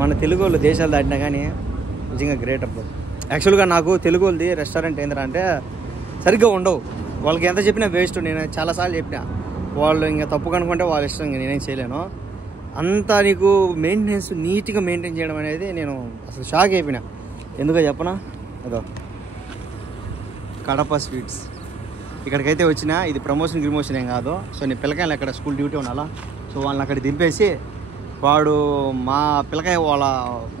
మన తెలుగు వాళ్ళు దేశాలు దాటినా కానీ నిజంగా గ్రేట్ అప్పుడు. యాక్చువల్గా నాకు తెలుగు వాళ్ళది రెస్టారెంట్ ఏంటంటే సరిగ్గా ఉండవు. వాళ్ళకి ఎంత చెప్పినా వేస్ట్. నేను చాలాసార్లు చెప్పినా, వాళ్ళు ఇంకా తప్పు కనుక్కుంటే వాళ్ళ ఇష్టం, ఇంకా నేనేం చేయలేను. అంతా నీకు మెయింటెనెన్స్ నీట్గా మెయింటైన్ చేయడం అనేది నేను అసలు షాక్ అయిపోయినా. ఎందుకో చెప్పనా, అదో కడప స్వీట్స్. ఇక్కడికైతే వచ్చినా, ఇది ప్రమోషన్ గిమోషన్ ఏం కాదు. సో నేను పిల్లకాయలు అక్కడ స్కూల్ డ్యూటీ ఉండాలా, సో వాళ్ళని అక్కడ దింపేసి వాడు మా పిల్లకాయ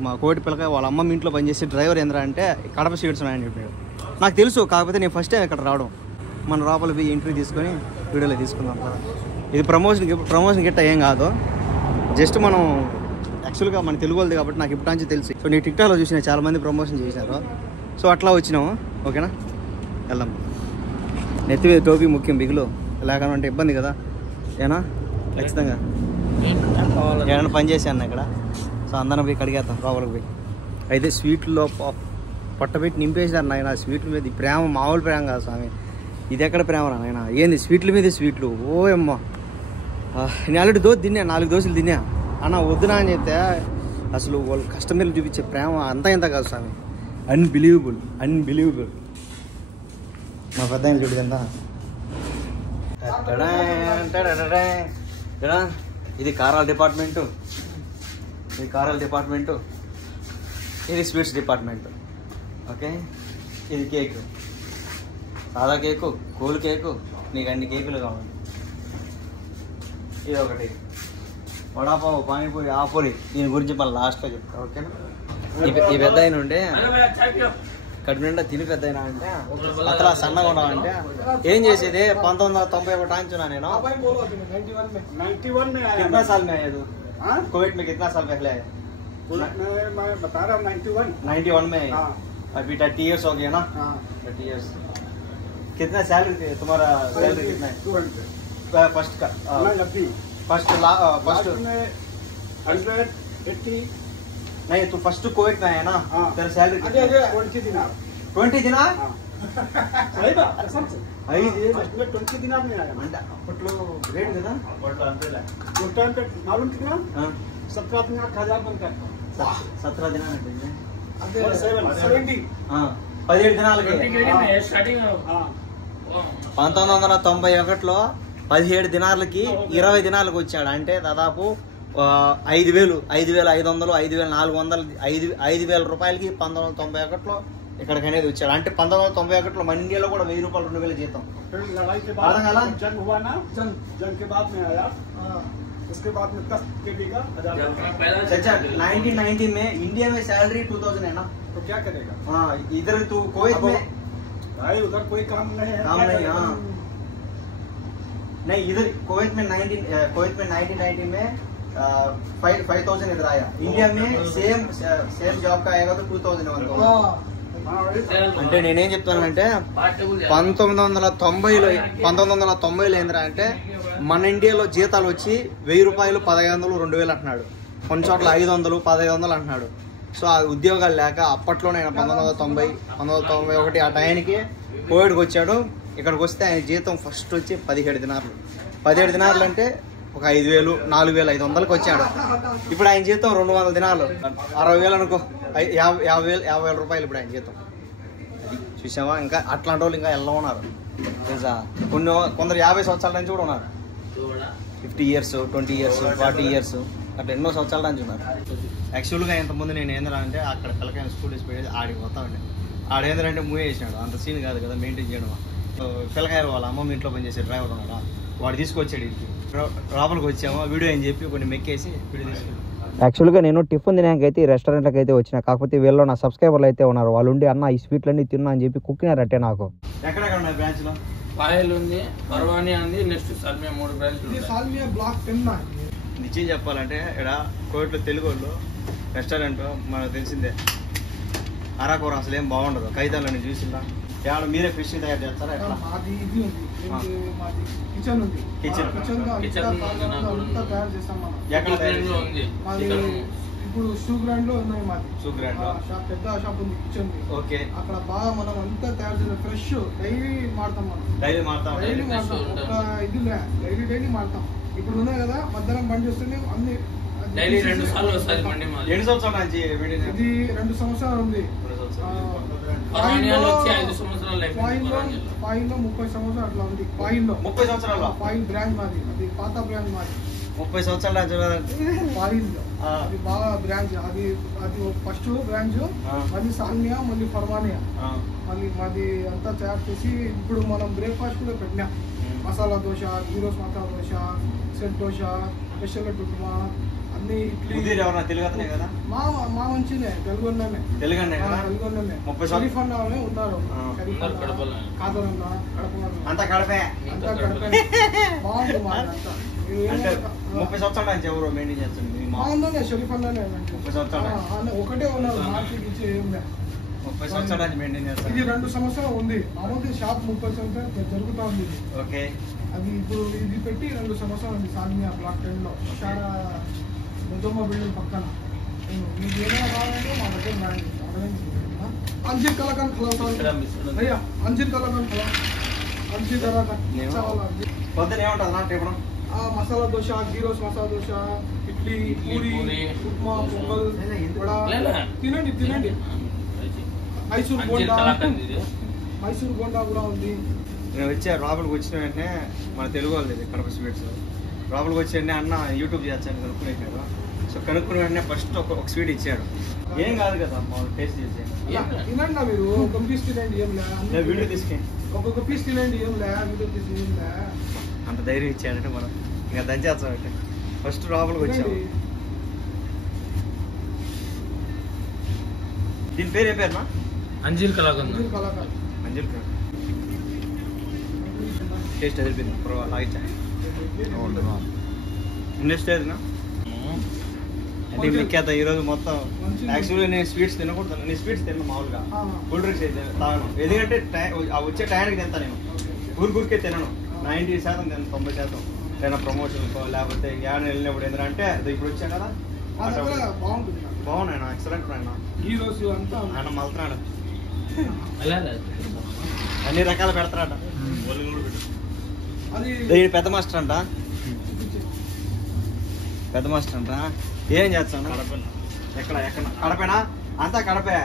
మా కోటి పిల్లకాయ వాళ్ళ అమ్మమ్మ ఇంట్లో పనిచేసే డ్రైవర్ ఏంద్రా అంటే కడప స్వీట్స్ ఉన్నాయని చెప్పాడు. నాకు తెలుసు, కాకపోతే నేను ఫస్ట్ టైం ఇక్కడ రావడం. మన లోపల పోయి ఇంటర్వ్యూ తీసుకొని వీడియోలో తీసుకుందాం కదా. ఇది ప్రమోషన్ గిట్ట ఏం కాదు, జస్ట్ మనం యాక్చువల్గా మన తెలుగు వాళ్ళది కాబట్టి నాకు ఇప్పటి నుంచి తెలుసు. సో నేను టిక్టాక్లో చూసిన చాలామంది ప్రమోషన్ చేసినారు, సో అట్లా వచ్చినాము. ఓకేనా, వెళ్దాం. నెత్తి మీద టోపీ ముఖ్యం, బిగులు లేకపోతే ఇబ్బంది కదా. ఏనా ఖచ్చితంగా ఏమైనా పని చేశాను ఇక్కడ. సో అందరం పోయి కడిగేస్తాం లోపలికి పోయి. అయితే స్వీట్లో పొట్టబెట్టి నింపేసారు నాయన. స్వీట్ల మీద ప్రేమ మామూలు ప్రేమ కాదు స్వామి. ఇది ఎక్కడ ప్రేమ రా నాయన, ఏంది స్వీట్ల మీద స్వీట్లు. ఓ అమ్మ, నేను ఆల్రెడీ తిన్నా, 4 దోశలు తిన్నా. అన్న వద్దునా అని చెప్తే అసలు వాళ్ళు కస్టమర్లు చూపించే ప్రేమ అంతా ఇంత కాదు స్వామి. అన్బిలీవబుల్. మా పెద్ద ఆయన చూడు ఎంత. ఇది కారాల డిపార్ట్మెంటు, ఇది స్వీట్స్ డిపార్ట్మెంట్. ఓకే, ఇది కేక్, సాదా కేకు, కూల్ కేకు, నీకు అన్ని కేకులు కావాలి. ఇది ఒకటి వడాపావు, పానీపూరి, ఆపూరి. దీని గురించి మళ్ళీ లాస్ట్లో చెప్తా. ఓకేనా, ఈ పెద్ద అయిన ఉండే కడుపు నిండా తిని పెద్ద అయినా అంటే అట్లా సన్నగా ఉన్నావంటే ఏం చేసేది. 1991 అంచున్నా నేను. कितना साल में आया तू? कोविड में कितना साल पहले आया? मैं बता रहा हूँ 91 में आया. अभी 30 years हो गया ना. 30 years. कितना सैलरी तुम्हारा? सैलरी कितना है? 200. फर्स्ट का फर्स्ट 180. नहीं, तू फर्स्ट कोविड में आया ना, तेरा सैलरी 20 दिन. అప్పట్లో గ్రేట్ కదా. 17 దినాలంటే 17 దినాలకి. 1991లో 17 దినాలకి 20 దినాలకు వచ్చాడు. అంటే దాదాపు 5,000, 5,500, 5,400, 5,000 రూపాయలకి 1991లో ఇక్కడికి అనేది వచ్చాడు. అంటే 1991లో మన ఇండియాలో కూడా 1,000 రూపాయలు 2,000 జీతం. 1990 में इंडिया में सैलरी 2,000 है ना, तो क्या करेगा? हाँ, इधर तू कुवैत में भाई, उधर कोई काम नहीं है. हाँ नहीं, इधर कुवैत में 1990 में 5,000 इधर आया. इंडिया में सेम जॉब का आएगा तो 2,000. అంటే నేనేం చెప్తానంటే 1990లో ఏంద్రా అంటే మన ఇండియాలో జీతాలు వచ్చి 1,000 రూపాయలు, 1,500, 2,000 అంటున్నాడు. కొన్ని చోట్ల 500, 1,500 అంటున్నాడు. సో ఆ ఉద్యోగాలు లేక అప్పట్లోనే ఆయన 1990, 1991 ఆ టైంకి కోవిడ్కి వచ్చాడు. ఇక్కడికి వస్తే ఆయన జీతం ఫస్ట్ వచ్చి 17 దినార్లు. 17 దినార్లు అంటే ఒక 5,000, 4,500కి వచ్చాడు. ఇప్పుడు ఆయన జీతం 200 దినాలు, 60,000 అనుకో, 50,000 రూపాయలు ఇప్పుడు ఆయన జీతం. చూసావా, ఇంకా అట్లాంటి వాళ్ళు ఇంకా ఎలా ఉన్నారు తెలుసా. కొందరు 50 సంవత్సరాల నుంచి కూడా ఉన్నారు. 50 years, 20 years, 40 years అట్లా ఎన్నో సంవత్సరాల నుంచి ఉన్నారు. యాక్చువల్గా ఇంతకుముందు నేను ఏంద్రా అంటే అక్కడ పిల్లకాయ స్కూల్ వేసి ఆడికి పోతా ఉండే. ఆడేంద్రంటే మూవ్ చేసినాడు, అంత సీన్ కాదు కదా మెయింటైన్ చేయడం. పిల్లకాయ వాళ్ళ అమ్మమ్మ ఇంట్లో పనిచేసే డ్రైవర్ ఉన్నాడా, వాడు తీసుకొచ్చాడు. ఇంటికి లోపలికి వచ్చాము, వీడియో అని చెప్పి కొన్ని మెక్కేసి వీడియో తీసుకున్నాం. యాక్చువల్గా నేను టిఫిన్ తినాకైతే ఈ రెస్టారెంట్కి అయితే వచ్చిన. కాకపోతే వీళ్ళు నా సబ్స్క్రైబర్లు అయితే ఉన్నారు. వాళ్ళు ఉండి అన్న ఈ స్వీట్లన్నీ తిన్నా అని చెప్పి కుక్కినారంటే నాకు. ఎక్కడెక్కడ ఉన్నాయి బ్రాంచ్లో? పాయల్ ఉంది, పర్వాణి ఉంది, నెక్స్ట్ సాల్మియా 3 బ్రాంచ్లు. Salmiya block 10. నిజం చెప్పాలంటే ఇక్కడ కోవిడ్లో తెలుగు వాళ్ళు రెస్టారెంట్ మనకు తెలిసిందే. అరాకూర అసలు ఏం బాగుండదు. ఖైదాలో నేను చూసిందా, ఏమన్నా మీరే ఫిష్ తయారు చేస్తారా? ఎట్లా? ఇప్పుడు షూ గ్రాండ్ లో ఉన్నాయి మాది. షూ గ్రాండ్ పెద్ద షాప్ ఉంది, కిచెన్. ఓకే, అక్కడ బాగా మనం అంతా తయారు చేస్తాం. ఫ్రెష్ డైలీ మాడతాం మనం. డైలీ మాడతాం ఒక ఇది డైలీ మాడతాం. ఇప్పుడు ఉన్నాయి కదా, మధ్యాహ్నం బంద్ చేస్తుంది అన్ని డైలీ 2 సార్లు వస్తుంది మండి మాది. ఎన్ని సంవత్సరాల నుంచి ఇది 2 సంవత్సరాలు ఉంది. పర్వాణియాలో వచ్చి 5 సంవత్సరాలు అయిపోయింది. పాయిల్లో 30 సంవత్సరాలు అట్లా ఉంది. పాయిల్లో 30 సంవత్సరాలు పాయిల్ బ్రాండ్ మాది, అది పాత బ్రాండ్ మాది. 30 సంవత్సరాలు పాయిల్లో అది బాగా బ్రాంచ్, అది అది ఫస్ట్ బ్రాంచ్, మళ్ళీ సాల్మియా, మళ్ళీ ఫర్మానియా, మళ్ళీ మాది అంతా తయారు చేసి ఇప్పుడు మనం బ్రేక్ఫాస్ట్ కూడా పెట్టినాం. మసాలా దోశ, గీరోస్ మసాలా దోశ, సెట్ దోశ, స్పెషల్ ఉప్మా, అన్ని ఇడ్లీ. ఎవరన్నా తెలుగు అతనే కదా? మా మంచినే తెలుగులోనే. తెలుగునే షరీఫ్ అన్ననే ఉన్నారు. కాదర్ అన్న, అంతా కడపే. అంతా కడపే. బాగుంది మాది అంతా. 30 సంవత్సరాల నుంచి ఎవరు మెయింటైన్ చేస్తుంది? బాగుందనే షరీఫ్ అన్ననే. 30 సంవత్సరాలు ఒకటే ఉన్నారు, మార్కెట్ ఇచ్చి ఏం లేదు. 30 సంవత్సరాల నుంచి మెయింటైన్ చేస్తారు. ఇది 2 సంవత్సరాలు ఉంది. మామూలుగా షాప్ 30 సంవత్సరాలు జరుగుతూ ఉంది. ఓకే. అది ఇప్పుడు ఇది పెట్టి 2 సంవత్సరాలు ఉంది. సాల్మియా బ్లాక్ 10లో చాలా నిజమ్మ బిల్డింగ్ పక్కన. మీకు ఏమైనా కావాలంటే మా దగ్గర అంజీర్ కలాకాన్ ఖలాస్ అయ్యా, అంజీర్ కలాకాన్ ఖలాస్, అంజీర్ కలాకాన్ పొద్దున ఏముంటుంది నా టిఫిన్? మసాలా దోశ, గీరోస్ మసాలా దోశ, ఇడ్లీ, పూరి, ఉప్మా, పొంగల్, వడ. తినండి తినండి. మైసూర్ బోండా, మైసూర్ బోండా కూడా ఉంది. నేను వచ్చా లోపలికి వచ్చిన వెంటనే మన తెలుగు వాళ్ళు కడప స్వీట్స్ లోపలికి వచ్చి వెంటనే అన్న యూట్యూబ్ చేస్తాను కనుక్కునేసాడు. సో కనుక్కునే వెంటనే ఫస్ట్ ఒక స్వీట్ ఇచ్చాడు. ఏం కాదు కదా మామూలు టేస్ట్ చేసి తినండి. మీరు ఒక పీస్ తినండి, ఏం లే. వీడియో తీసుకెళ్ళి ఒక్కొక్క పీస్ తినండి, ఏం లే. వీడియో తీసి ఏం లే. అంత ధైర్యం ఇచ్చాడంటే మనం ఇంకా దంచేస్తాం అంటే ఫస్ట్ లోపలికి వచ్చాము. దీని పేరు ఏం పేరునా? అంజీర్ కలాకండ్. అంజీర్ టేస్ట్ అదిరిపోయింది. లాగించా నెక్స్ట్ ఏదినా అంటే మిక్కేత ఈరోజు మొత్తం. యాక్చువల్గా నేను స్వీట్స్ తినకూడదు. నేను స్వీట్స్ తిన్నాను మామూలుగా. కూల్ డ్రింక్స్ అయితే తాగను. ఎందుకంటే వచ్చే టైంకి తింటాను. నేను ఊరికే తినను. 90% తిన్నాను, 90%. ఏదైనా ప్రమోషన్ లేకపోతే ఏమైనా వెళ్ళినప్పుడు ఏంటంటే ఇప్పుడు వచ్చాను కదా బాగుంటుంది. బాగున్నాయి. ఎక్సలెంట్ ఆయన. ఈ రోజు అంతా ఆయన మలుతున్నాడు, అలా అన్ని రకాలు పెడతాడట. అది పెద్ద మాస్టర్ అంట. పెద్ద మాస్టర్ అంట. ఏం చేస్తాను? ఎక్కడ ఎక్కడ కడపేనా? అంతా కడపే.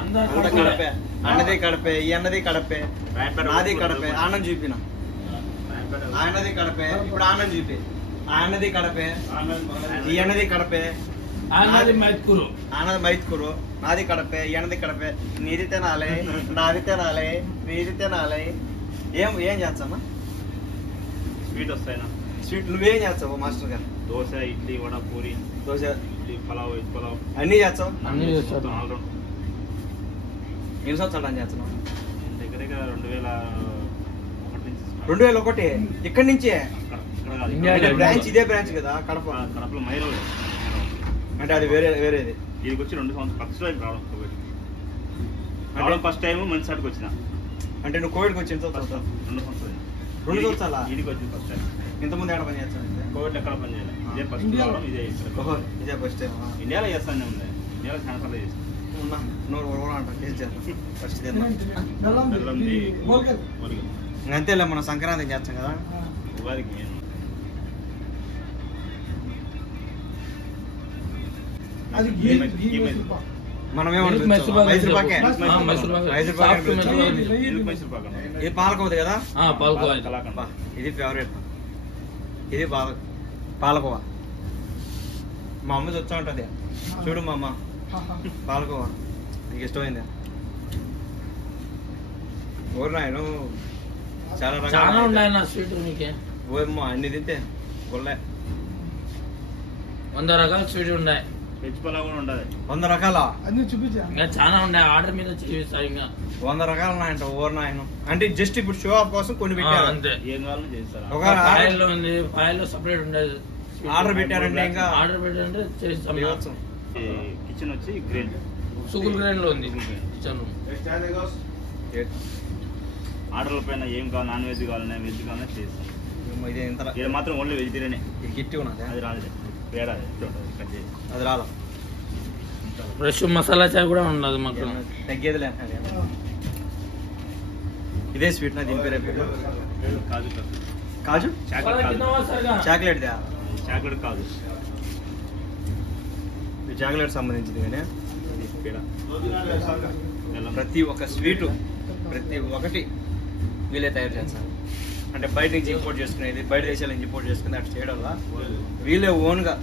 అంతా కడపే. అన్నది కడపే, ఈ అన్నది కడపే, నాది కడపే. ఆనంద్ చూపిన ఆయనది కడపే. ఇప్పుడు ఆనంద్ చూపి ఆయనది కడపే, ఈ అన్నది కడపే, ఆనంద్ మైత్కూరు, నాది కడపే, ఈ అన్నది కడపే. నీది తినాలి, నాది తినాలి, నీది తినాలి. ఏం చేస్తామా? స్వీట్ వస్తాయినా? స్వీట్ నువ్వేం చేస్తావు మాస్టర్ గారు? దోశ, ఇడ్లీ, వడ, పూరి, దోశ, ఇడ్లీ, పలావ్, వెజ్ పలావ్ అన్నీ చేస్తావు? అన్ని చేస్తాను. ఆల్రౌండ్. ఎన్ని సంవత్సరాలు అని చేస్తున్నావు? దగ్గర 2001 నుంచి. 2001 ఇక్కడి నుంచే? బ్రాంచ్ ఇదే బ్రాంచ్ కదా కడప? కడపలో మైలో. అంటే అది వేరేది. దీనికి వచ్చి 2 సంవత్సరాలు ఫస్ట్ టైం రావడం ఫస్ట్ టైం మంచి సాటికి వచ్చిన. అంటే నువ్వు కోవిడ్కి వచ్చిన 2 సంవత్సరాలు. 2 సంవత్సరాల దీనికి వచ్చింది ఫస్ట్ టైం. ఇంతకుముందు ఎక్కడ పని చేస్తాను? కోవిడ్ ఎక్కడ పని చేయాలి. ఇదే ఫస్ట్ రావడం, ఇదే ఇదే ఫస్ట్ టైం. ఇండియాలో చేస్తానే ఉంది. ఇండియాలో చాలా సార్లు చేస్తాను. నూరు అంట టేస్ట్ చేస్తాను ఫస్ట్ బెల్లంది అంతేలే. మనం సంక్రాంతికి చేస్తాం కదా. ఉగాదికి నేను మనం ఏమంటాం? మైసూర్ పాకే. ఇది పాలకోవది కదా? పాలకోవా. ఇది ఫేవరెట్. ఇది పాలకోవా. మా అమ్మ వచ్చా ఉంటుంది చూడు. మా అమ్మ పాలకోవా నీకు ఇష్టమైందా? ఊరినాయను చాలా చాలా ఉన్నాయి స్వీట్. నీకే ఓమ్మా అన్ని తింటే గొల్లే 100 రకాల స్వీట్ ఉన్నాయి. వెజ్ పలావ్ కూడా ఉండదు. 100 రకాల అన్ని చూపించా. ఇంకా చాలా ఉన్నాయి. ఆర్డర్ మీద చూపిస్తారు. ఇంకా 100 రకాలు ఉన్నాయంట ఊరినాయను. అంటే జస్ట్ ఇప్పుడు షో ఆఫ్ కోసం కొన్ని పెట్టారు అంతే. ఏం కావాలని చేస్తారు. ఒక ఫైల్లో ఉంది. ఫైల్లో సపరేట్ ఉండదు. ఆర్డర్ పెట్టారంటే ఇంకా ఆర్డర్ పెట్టారంటే చేస్తాం. కిచెన్ వచ్చి గ్రైండ్ సుగుల్ గ్రైండ్ లో ఉంది కిచెన్. ఆర్డర్ల పైన ఏం కావాలి, నాన్ వెజ్ కావాలన్నా వెజ్ కావాలన్నా చేస్తాం. ఇది మాత్రం ఓన్లీ వెజిటేరియనే. గిట్టి ఉన్నది అది రాదు. పేడా కట్ చేసి అది రాదు. ఫ్రెష్ మసాలా చాయ్ కూడా ఉండదు మాకు. తగ్గేదిలే. ఇదే స్వీట్ నా దీని పేరు కాజు కాజు చాక్లెట్. చాక్లెట్ చాక్లెట్ కాదు, ఇది చాక్లెట్ సంబంధించింది. కానీ ఇది పేడ. బెల్లం. ప్రతి ఒక్క స్వీటు ప్రతి ఒక్కటి వీళ్ళే తయారు చేస్తారు. అంటే బయట నుంచి ఇంపోర్ట్ చేసుకునేది, బయట దేశాల నుంచి ఇంపోర్ట్ చేసుకుని అట్లా చేయడం వల్ల వీళ్ళే ఓన్గా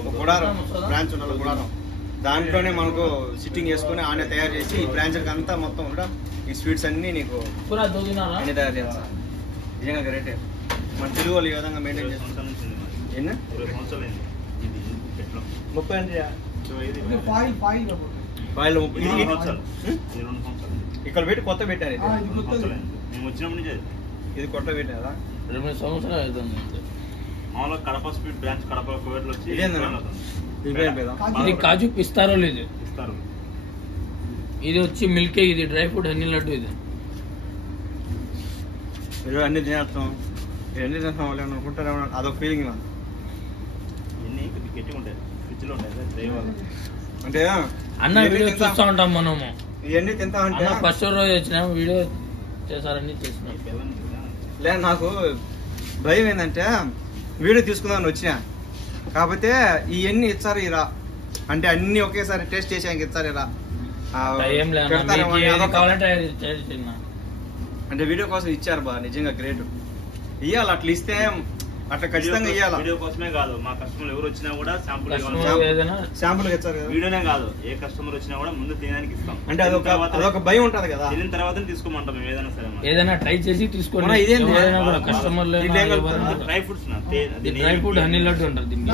ఒక గుడారం బ్రాంచ్ ఉన్న గుడారం, దాంట్లోనే మనకు సిట్టింగ్ చేసుకుని ఆనే తయారు చేసి ఈ బ్రాంచ్కి అంతా మొత్తం కూడా ఈ స్వీట్స్ అన్నీ నీకు అన్ని తయారు చేస్తారు. నిజంగా గ్రేటే. మన తెలుగు వాళ్ళు ఈ విధంగా మెయింటైన్ చేస్తారు. సంవత్సరాల నుంచి ఉంది మరి. ఎన్ని 20 సంవత్సరాలు అయింది ఇది పెట్టడం. 30 అంటే సో ఇది ఇది ఫాయిల్ వాళ్ళు ఇది 2 సంవత్సరాలు. ఇది 2 సంవత్సరాలు. ఇక్కడ పెట్టి కొత్త పెట్టారు. ఇది 2 సంవత్సరాలు అయింది. మేము వచ్చినప్పటి నుంచి అది. ఇది కొత్త పెట్టారా? 2 సంవత్సరాలు అవుతుంది. మామూలుగా కడప స్పీడ్ బ్రాంచ్ కడప కోవిడ్లో వచ్చి ఇదేందన్నా? ఇది పేరు పేదా? ఇది కాజు పిస్తారో లేదు, ఇస్తారు. ఇది వచ్చి మిల్క్ కేక్, ఇది డ్రై ఫ్రూట్ హనీ లడ్డు. ఇది మీరు అన్ని తినేస్తాం, ఇవన్నీ తినేస్తాం వాళ్ళు ఏమన్నా అనుకుంటారేమో, అదొక ఫీలింగ్ నాకు. ఇవన్నీ కొద్దిగా గట్టిగా ఉంటాయి, ఫ్రిడ్జ్లో ఉంటాయి దైవాలు. అంటే అన్న వీడియో చూస్తూ ఉంటాం మనము. ఇవన్నీ తింటామంటే అన్న ఫస్ట్ రోజు వచ్చినాము, వీడియో చేశారని చేసినాం. లేదు, నాకు భయం ఏంటంటే వీడియో తీసుకుందామని వచ్చినా, కాకపోతే ఇవన్నీ ఇచ్చారు ఇరా అంటే అన్ని ఒకేసారి టేస్ట్ చేసాక ఇచ్చారు ఇలా ఏం లేదు, పెడతారేమో అని అదొక- కావాలంటే చేసిన. అంటే వీడియో కోసం ఇచ్చారు బా, నిజంగా గ్రేట్. ఇవ్వాలి అట్లా ఇస్తే, అట్లా ఖచ్చితంగా ఇవ్వాలి. వీడియో కోసమే కాదు, మా కస్టమర్ ఎవరు వచ్చినా కూడా శాంపుల్ కస్టమర్ ఏదైనా శాంపుల్ ఇచ్చారు కదా. వీడియోనే కాదు, ఏ కస్టమర్ వచ్చినా కూడా ముందు తినడానికి ఇస్తాం. అంటే అదొక భయం ఉంటది కదా. తినిన తర్వాత తీసుకోమంటాం మేము ఏదైనా సరే. ఏదైనా ట్రై చేసి తీసుకోండి. మన ఇదేంటి? ఏదైనా కూడా కస్టమర్లు dry fruits dry fruit honey laddu అంటారు దీన్ని.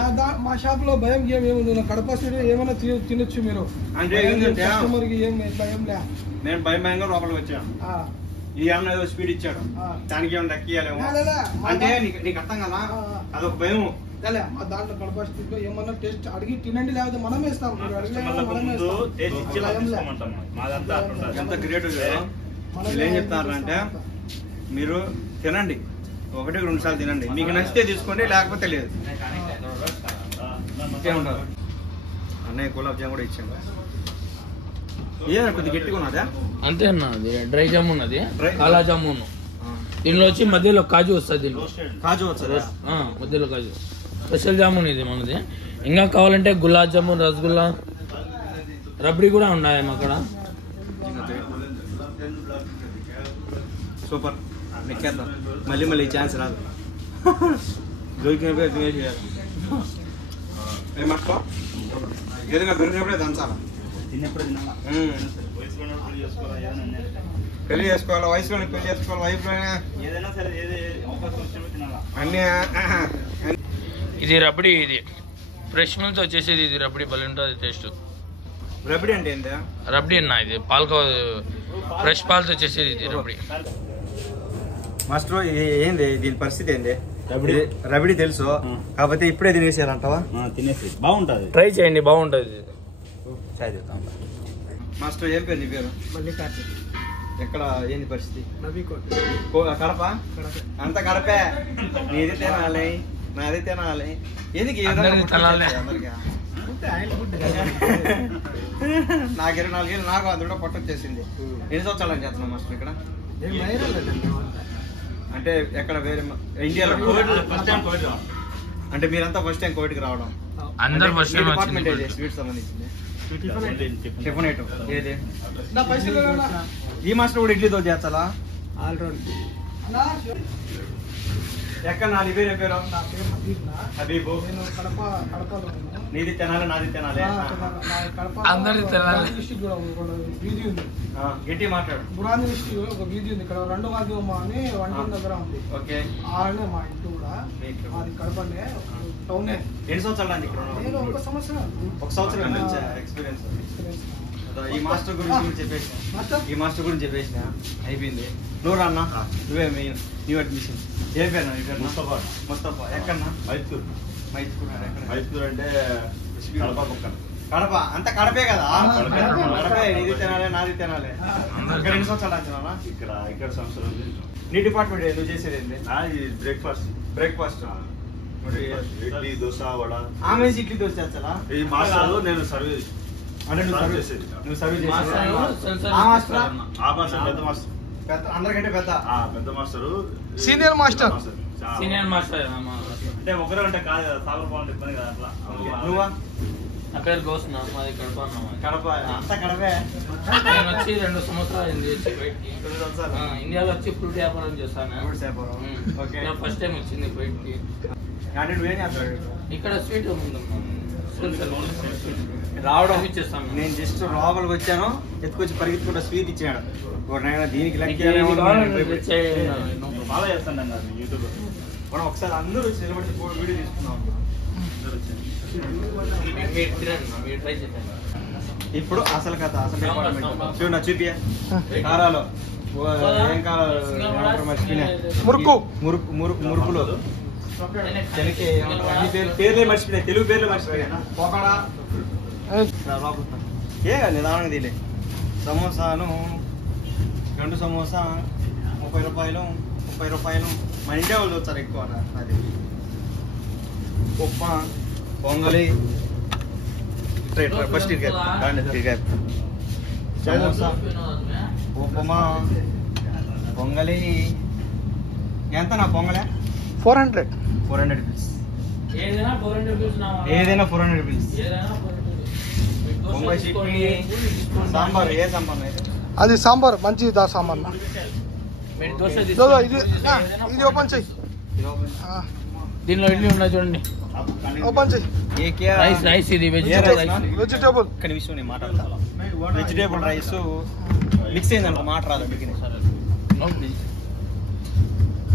మా షాప్ లో భయం ఏముంది, కడప స్వీట్ ఏమైనా తినొచ్చు మీరు. అంటే ఏంటంటే కస్టమర్ కి ఏం ఇట్లా ఏం లే. నేను భయంగా లోపలికి వచ్చాను. ఆ, ఈ అన్న ఏదో స్పీడ్ ఇచ్చాడు, ఆ. దానికి ఏమన్నా దక్కియాలేమో లే, లే, మా అంటే దా- నీకు అర్థం కదా. ఆ. అదొక భయం. లే, మా దాంట్లో కడప స్వీట్ లో ఏమన్నా టేస్ట్ అడిగి తినండి, లేకపోతే మనమే ఇస్తాం. మీరు అడిగినా కస్టమర్లకు మనమే ముందు ఇస్తాం. టేస్ట్ ఇచ్చి అలా ఏం లే. తీసుకోమంటాం. మాదంతా అట్లుంటుంది. ఎంత గ్రేట్ కదా. మనమే వీళ్ళు ఏం చెప్తారంటే మీరు తినండి, 1-2 సార్లు తినండి, మీకు నచ్చితే తీసుకోండి, లేకపోతే లేదు. ఇంకేముండదు. అన్నయ్య గులాబ్ జామ్ కూడా ఇచ్చాను. ఏదైనా కొద్దిగా గట్టిగా ఉన్నదా? అంతే అన్న, అది డ్రై జామున్, అది డ్రై కాలా జామున్. దీనిలో వచ్చి మధ్యలో కాజు వస్తుంది. దీనిలో కాజు వచ్చదా? మధ్యలో కాజు స్పెషల్ జామున్ ఇది మనది. ఇంకా కావాలంటే గులాబ్ జామున్, రసగుల్లా, రబ్డీ కూడా ఉన్నాయి అక్కడ. సూపర్, నెక్కేద్దాం. మళ్ళీ ఈ ఛాన్స్ రాదు. దొరికినప్పుడే తినేసేయాలి. ఏమట్టుకో ఏదైనా దొరికినప్పుడే దంచాలా. తిన్నప్పుడు తినాలా, వయసు పడినప్పుడు చేసుకోవాలా, ఏదైనా పెళ్లి చేసుకోవాలి, వయసులోనే పెళ్లి చేసుకోవాలి, వైఫ్లోనే ఏదైనా సరే ఏది అవకాశం వచ్చినప్పుడు తినాలా. అన్నీ. ఇది రబడీ, ఇది ఫ్రెష్ మిల్క్ వచ్చేసేది. ఇది రబడీ భలే ఉంటుంది టేస్ట్. రబడీ అంటే ఏంటి? రబడీ అన్న, ఇది పాలకో ఫ్రెష్ పాలతో వచ్చేసేది ఇది రబడీ. మాస్టర్ ఏంది దీని పరిస్థితి ఏంది? రబడీ తెలుసు, కాకపోతే ఇప్పుడే తినేసేయాలంటావా? తినేసి బాగుంటుంది. ట్రై చేయండి, బాగుంటుంది. చాయ్ చెప్తాం. మాస్టర్ ఏం పేరు నీ పేరు? మల్లికార్జున్, ఎక్కడ ఏంది పరిస్థితి? నవీకోట్, కడప అంత కడపే. నీది తినాలి, నాది తినాలి. ఎందుకు ఈ విధంగా అందరిది తినాలి. అందరికీ? అంటే ఆయన ఫుడ్ నాకు 24 ఏళ్ళు, నాకు అది కూడా పొట్ట వచ్చేసింది. ఎన్ని సంవత్సరాలు చేస్తున్నాం మాస్టర్ ఇక్కడ? అంటే ఎక్కడ వేరే ఇండియాలో? ఫస్ట్ టైం కోవిడ్ అంటే మీరంతా ఫస్ట్ టైం కోవిడ్కి రావడం? అందరు ఫస్ట్ టైం డిపార్ట్మెంట్ వచ్చింది. ఏది స్వీట్ సంబంధించింది? టిఫిన్ టిఫిన్ ఐటమ్ ఏది? నా పైసలు ఈ మాస్టర్ కూడా ఇడ్లీతో చేస్తాలా? ఆల్రౌండ్. ఎక్కడ నాది పేరు ఏం పేరు? నా పేరు హబీబ్నా. హబీబు. నేను కడపలో ఉన్నాను. నీది తినాలి, నాది తినాలి. నా కడప అందరిది తినాలి. డిస్ట్రిక్ట్ కూడా ఒక వీధి ఉంది. గట్టి మాట్లాడు. బురాని డిస్ట్రిక్ట్ ఒక వీధి ఉంది. ఇక్కడ 2 మాధ్యమం అని వంట దగ్గర ఉంది. ఓకే. ఆడనే మా ఇంటి కూడా అది కడపనే టౌనే. ఎన్ని సంవత్సరాలు అండి ఇక్కడ ఉన్నావు? నేను 1 సంవత్సరం. 1 సంవత్సరం నుంచి ఎక్స్పీరియన్స్. ఈ మాస్టర్ గురించి చెప్పేసిన, ఈ మాస్టర్ గురించి చెప్పేసిన అయిపోయింది. నువ్వు రా అన్న, నువ్వే మెయిన్, న్యూ అడ్మిషన్. ఏ పేరు నీ పేరు? ముస్తఫా. ముస్తఫా. ఎక్కడన్నా? మైసూర్. మైసూర్. ఎక్కడ? మైసూర్ అంటే కడప పక్కన. కడప. అంత కడపే కదా? కడపే. కడపే. నీది తినాలి, నాది తినాలి. ఇక్కడ ఎన్ని సంవత్సరాలు అంటున్నా? ఇక్కడ సంవత్సరం నీ డిపార్ట్మెంట్ నువ్వు చేసేది ఏంటి? బ్రేక్ఫాస్ట్. బ్రేక్ఫాస్ట్. ఇడ్లీ, దోశ, వడ. ఆమె ఇడ్లీ దోశ చేస్తారా? ఈ మాస్టర్ నేను సర్వీస్ అంటే నువ్వు సర్వ్ సర్వ్ చేసేది. నువ్వు సర్వ్ మాస్టర్ చేసేది. సెల్ ఆ మాస్టరా? ఆ మాస్టర్ పెద్ద మాస్టర్. అందరికంటే పెద్ద. పెద్ద master Senior master. Senior master. అంటే ఒకరే ఉంటే కాదు కదా, సాగర్ బాగుంటుంది ఇబ్బంది కదా అట్లా. నువ్వా? నా పేరు గోస్నా, మాది కడప అన్నమాట. కడప అంతా కడపే. నేను వచ్చి 2 సంవత్సరాలు అయింది వచ్చి బయటికి. ఇండియాలో వచ్చి ఫ్రూట్ వ్యాపారం చేస్తాను. ఓకే. ఫస్ట్ టైం వచ్చింది బయటికి. అంటే నువ్వేం చేస్తావు? ఇక్కడ స్వీట్ ఉందమ్మా, రావడం ఇచ్చేస్తాను. నేను జస్ట్ లోపలికి వచ్చాను, ఎత్తుకొచ్చి పరిగెత్తుకుంటా స్వీట్ ఇచ్చాడు. దీనికి లెక్క ఫాలో చేస్తాను అన్నారు యూట్యూబ్. మనం ఒకసారి అందరూ వచ్చి నిలబడి వీడియో తీసుకున్నాం. మీరు ట్రై చేయండి. ఇప్పుడు అసలు కథ, అసలు డిపార్ట్మెంట్ చూడు. నా చూపియా కారాలు ఏం కారాలు మర్చిపోయినా. మురుకులు చెనక్కి పేర్లే మర్చిపోయినా, తెలుగు పేర్లే మర్చిపోయినా. పోకడా ఏ నిదానంగా తీలే. సమోసాను 2 సమోసా 30 రూపాయలు. మన ఇండియా వాళ్ళు వచ్చారు ఎక్కువ. అది ఉప్మా, పొంగలి, ఫస్ట్ సమోసా, ఉప్మా, పొంగలి. ఎంత నా పొంగలే? 400 రూపీస్. ఏదైనా 400 రూపీస్. బొంబాయి చట్నీ, సాంబార్. ఏ సాంబార్ అయితే అది సాంబార్ మంచి సాంబార్. ఇది ఓపెన్ చెయ్యి. దీనిలో ఇడ్లీ ఉన్నాయి చూడండి. ఓపెన్ చెయ్యి. రైస్ ఇది వెజిటేబుల్. ఒక్క నిమిషం నేను మాట్లాడతా. వెజిటేబుల్ రైస్ మిక్స్ అయింది అనుకో, మాట రాదు.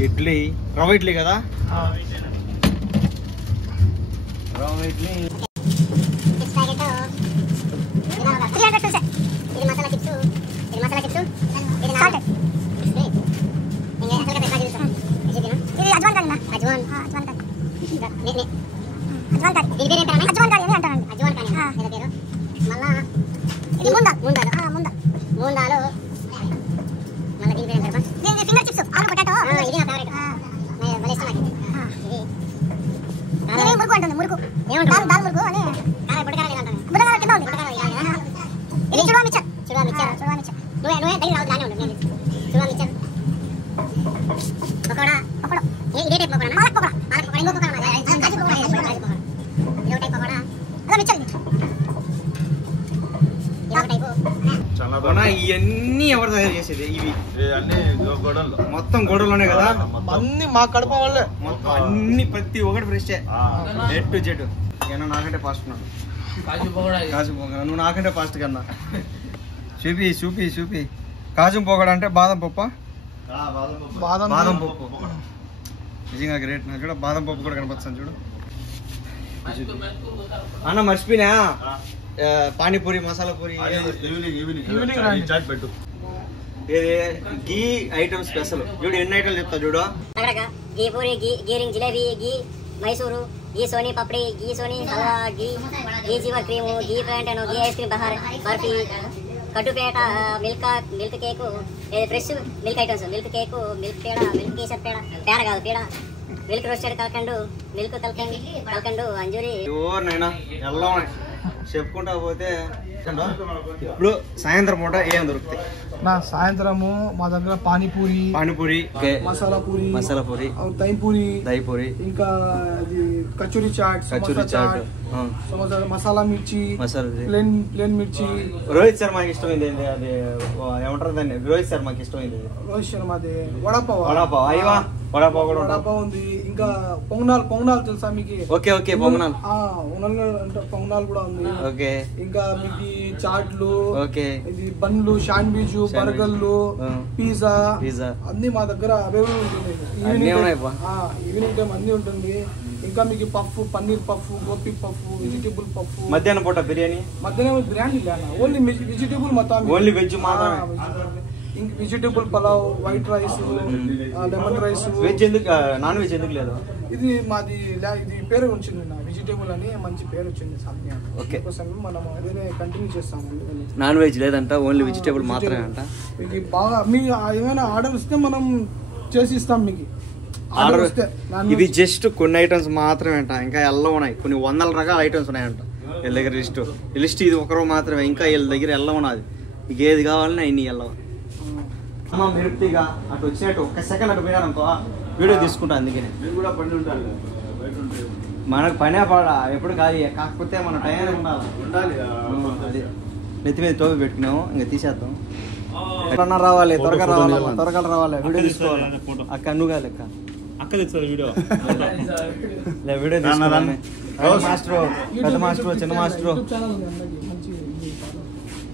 ఇడ్లీ, రవ్వ ఇడ్లీ కదా. రవ్వ ఇడ్లీ. ఇవన్నీ ఎవరు తయారు చేసేది? ఇవి మొత్తం గోడలోనే కదా. అన్ని మా కడప వాళ్ళే. మొత్తం అన్ని ప్రతి ఒక్కటి ఫ్రెష్. Z to Z. ఏమన్నా నాకంటే ఫాస్ట్ ఉన్నాడు. కాజు పొగడ నువ్వు నాకంటే ఫాస్ట్ కన్నా. చూపి కాజు పొగడ అంటే బాదం పప్పు. బాదం పప్పు నిజంగా గ్రేట్. నాకు కూడా బాదం పప్పు కూడా కనపడుతుంది చూడు. అన్న మర్చిపోయినా, పానీపూరి, మసాలా పూరి, ఏది గీ ఐటమ్ స్పెషల్ చూడు. ఎన్ని ఐటమ్ చెప్తా చూడు. గీ పూరి, గీ రింగ్ జిలేబీ, గీ మైసూరు, గీ సోనీ పపడి, గీ సోనీ హల్వా, గీ జీవర్ క్రీము, గీ ప్యాంటను, గీ ఐస్ క్రీమ్ బహార్, బర్ఫీ, కట్టుపేట, milk cake, fresh milk items, milk cake, milk peda, milk kesar peda, peda కాదు పేడ, మిల్క్ రోస్టెడ్ కల్కండు, మిల్క్ కల్కండు, అంజూరి. నైనా ఎలా చెప్పుకుంటా పోతే. ఇప్పుడు సాయంత్రం పూట ఏం దొరుకుతాయి? సాయంత్రము మా దగ్గర పానీపూరి, మసాలా పూరి, దహిపూరి, ఇంకా కచూరి చాట్, సమోసా, మసాలా మిర్చి, ప్లేన్ మిర్చి. రోహిత్ శర్మకి ఇష్టమైంది అది ఏమంటారు దాన్ని? రోహిత్ శర్మకి ఇష్టమైంది అది వడాపావ్. అయ్యా వడాపావ్ కూడా వడాపావ్ ఉంది. ఇంకా పొంగనాలు తెలుసా మీకు? ఓకే పొంగనాలు అంటే పొంగనాలు కూడా ఉంది. ఓకే. ఇంకా మీకు చాట్లు, ఓకే, ఇది బండ్లు, శాండ్విచ్, బర్గర్లు, పిజ్జా అన్ని మా దగ్గర అవైలబుల్ ఉంటుంది. ఈవినింగ్ టైం అన్ని ఉంటుంది. ఇంకా మీకు puff, paneer puff, Gopi puff, vegetable puff. మధ్యాహ్నం పూట బిర్యానీ లేనా? ఓన్లీ వెజిటేబుల్ మొత్తం. ఓన్లీ వెజ్ మాత్రమే. ఇంక vegetable pulao, white rice, lemon rice. Veg ఎందుకు, నాన్ వెజ్ ఎందుకు లేదు? ఇది మాది ఇది పేరు వచ్చింది, వెజిటేబుల్ అని మంచి పేరు వచ్చింది. ఓకే, మనం అదే కంటిన్యూ చేస్తాము. నాన్ వెజ్ లేదంట, ఓన్లీ వెజిటేబుల్ మాత్రమే అంట. మీకు బాగా మీ ఏమైనా ఆర్డర్ ఇస్తే మనం చేసి ఇస్తాం మీకు. ఆర్డర్ ఇస్తే ఇది జస్ట్ కొన్ని ఐటమ్స్ మాత్రమే అంట. ఇంకా ఎల్లో ఉన్నాయి, కొన్ని 100 రకాల ఐటమ్స్ ఉన్నాయంట వీళ్ళ దగ్గర. లిస్ట్ ఇది ఒకరు మాత్రమే. ఇంకా వీళ్ళ దగ్గర ఎల్ల ఉన్నది. మీకు ఏది కావాలన్నా ఇన్ని ఎల్లవ. అమ్మ మిరుప్తిగా అటు వచ్చినట్టు ఒక్క సెకండ్ అటు పోయినారనుకో వీడియో తీసుకుంటా. అందుకనే మీరు కూడా పండి ఉంటారు. మనకు పనే పడా ఎప్పుడు ఖాళీ, కాకపోతే మన టైం ఉండాలి. అది నెత్తి మీద టోపీ పెట్టుకున్నాము, ఇంకా తీసేద్దాం. ఎక్కడన్నా రావాలి, త్వరగా రావాలి, వీడియో తీసుకోవాలి. అక్క నువ్వు కాదు లెక్క అక్క తెచ్చారు వీడియో వీడియో తీసుకోవాలి. మాస్టర్, పెద్ద మాస్టర్, చిన్న మాస్టర్. ఛానల్ ఉంది అందరికీ, మంచి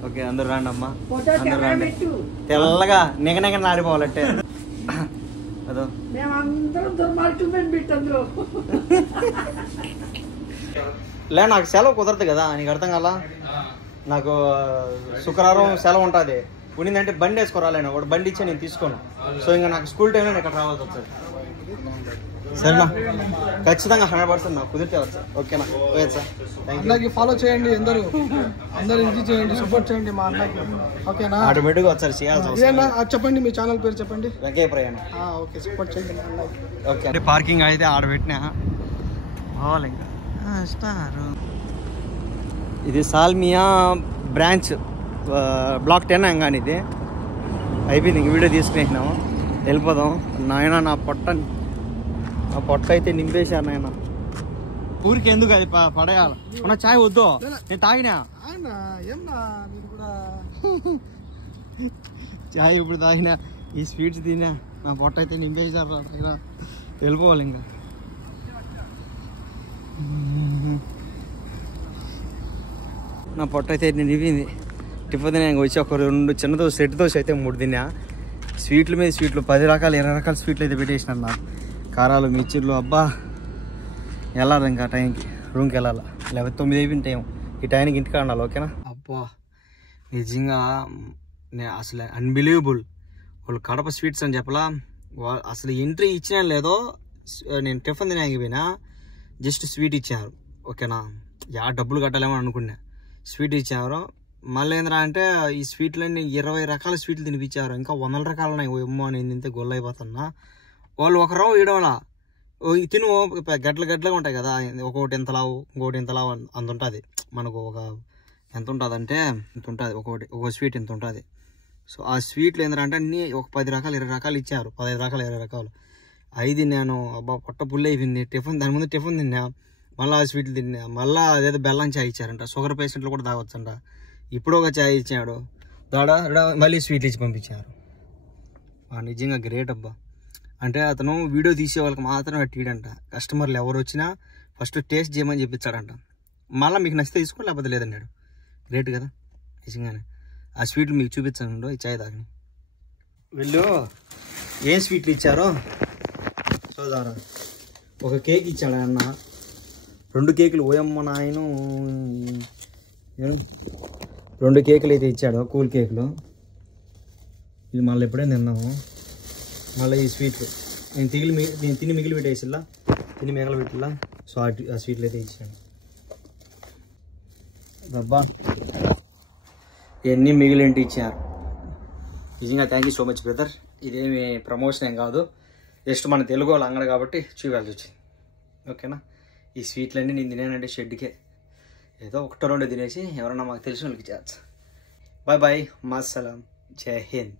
ఓకే, అందరు రండి అమ్మా, అందరు రండి. తెల్లగా నిగ నాడిపోవాలంటే అదో లే, నాకు సెలవు కుదరదు కదా, నీకు అర్థం కదా. నాకు శుక్రవారం సెలవు ఉంటుంది, ఉండిందంటే బండి వేసుకోరాలేను, ఒకటి బండి ఇచ్చే నేను తీసుకోను. సో ఇంకా నాకు స్కూల్ టైంలో నేను ఇక్కడ రావాల్సి వస్తుంది. సరేనా, ఖచ్చితంగా 100% నాకు కుదిరితే వచ్చా. ఓకేనా, ఓకే సార్, థ్యాంక్ యూ. అన్నకి ఫాలో చేయండి, అందరూ ఇది చేయండి, సపోర్ట్ చేయండి మా అన్నకి. ఓకేనా, ఆటోమేటిక్గా వచ్చారు చేయాల్సి ఇదేనా? చెప్పండి, మీ ఛానల్ పేరు చెప్పండి. వెంకయ్య ప్రయాణం. ఓకే, సపోర్ట్ చేయండి మా అన్నకి. ఓకే, అంటే పార్కింగ్ అయితే ఆడ పెట్టినా పోవాలి ఇంకా. స్టార్ ఇది సాల్మియా బ్రాంచ్ బ్లాక్ 10 అంగాని. ఇది అయిపోయింది, ఇంక వీడియో తీసుకునేసినాము, వెళ్ళిపోదాం. నాయన నా పొట్ట అయితే నింపేశారు నాయన. ఊరికి ఎందుకు అది పడేయాలి, ఉన్న చాయ్ వద్దు, నేను తాగినా చాయ్ ఇప్పుడు తాగినా, ఈ స్వీట్స్ తినా, నా పొట్ట అయితే నింపేశారు నాయన. వెళ్ళిపోవాలి ఇంకా. నా పొట్ట అయితే నిండిపోయింది. టిఫిన్ తినే వచ్చి ఒక 2 చిన్న దోశ, సెట్ దోశ అయితే 3 తిన్నా. స్వీట్ల మీద స్వీట్లు 10 రకాలు 20 రకాల స్వీట్లు అయితే పెట్టేసినాను. నాకు కారాలు, మిర్చిర్లు, అబ్బా వెళ్ళాలి ఇంకా టైంకి, రూమ్కి వెళ్ళాలి. లేకపోతే 9 అయిపోయిన టైం, ఈ టైంకి ఇంటికి ఉండాలి. ఓకేనా. అబ్బా నిజంగా నేను అసలు అన్బిలీవబుల్, వాళ్ళు కడప స్వీట్స్ అని చెప్పలా. అసలు ఎంట్రీ ఇచ్చినా లేదో, నేను టిఫిన్ తినేకపోయినా జస్ట్ స్వీట్ ఇచ్చారు. ఓకేనా, డబ్బులు కట్టాలేమో అనుకున్నా, స్వీట్ ఇచ్చారు. మళ్ళీ ఏంద్రా అంటే ఈ స్వీట్లన్నీ 20 రకాల స్వీట్లు తినిపించారు. ఇంకా 100 రకాలు ఉన్నాయి. ఏమో నేను తింటే గొల్ల అయిపోతున్నా. వాళ్ళు ఒకరో ఈడవలా తిను, గడ్డలుగా ఉంటాయి కదా, ఒకటి ఎంత లావు, ఇంకోటి ఎంత లావు అంత ఉంటుంది. మనకు ఒక ఎంత ఉంటుంది అంటే ఇంత ఉంటుంది, ఒక స్వీట్ ఇంత ఉంటుంది. సో ఆ స్వీట్లు ఏంటంటే అన్నీ ఒక 10 రకాలు 20 రకాలు ఇచ్చారు, 15 రకాలు 20 రకాలు. 5 నేను అబ్బా పొట్ట పుల్లి అయిపోయింది. దాని ముందు టిఫిన్ తిన్నా, మళ్ళీ ఆ స్వీట్లు తిన్నా, మళ్ళీ అదేదో బెల్లం చాయ్ ఇచ్చారంట. షుగర్ పేషెంట్లు కూడా తాగొచ్చంట. ఇప్పుడు ఒక చాయ్ ఇచ్చాడు, మళ్ళీ స్వీట్లు ఇచ్చి పంపించారు. నిజంగా గ్రేట్ అబ్బా. అంటే అతను వీడియో తీసే వాళ్ళకి మాత్రం అట్టిడంట. కస్టమర్లు ఎవరు వచ్చినా ఫస్ట్ టేస్ట్ చేయమని చెప్పించాడంట. మళ్ళీ మీకు నచ్చితే తీసుకో, లేకపోతే లేదన్నాడు. గ్రేట్ కదా నిజంగానే. ఆ స్వీట్లు మీకు చూపించాను, ఈ చాయ్ తాగని. వీళ్ళు ఏం స్వీట్లు ఇచ్చారో చూద్దారా. ఒక కేక్ ఇచ్చాడు అన్న, 2 కేకులు. ఓయమ్మ నాయను, 2 కేకులు అయితే ఇచ్చాడు, కూల్ కేకులు. ఇది మళ్ళీ ఎప్పుడైనా తిన్నాము. మళ్ళీ ఈ స్వీట్లు నేను తిని మిగిలి పెట్టేసిల్లా, తిని మిగలు పెట్టిల్లా. సో ఆ స్వీట్లు అయితే ఇచ్చాడు. అబ్బా ఇవన్నీ మిగిలింటి ఇచ్చారు. నిజంగా thank you so much brother. ఇదేమి ప్రమోషన్ ఏం కాదు, జస్ట్ మన తెలుగు వాళ్ళు అంగడి కాబట్టి చూడాల్సి వచ్చింది. ఓకేనా. ఈ స్వీట్లన్నీ నేను తినేనంటే షెడ్కే ఏదో 1-2 తినేసి ఎవరన్నా మాకు తెలిసిన వాళ్ళకి చేయొచ్చు. బాయ్ బాయ్, మాస్సలాం, జై హింద్.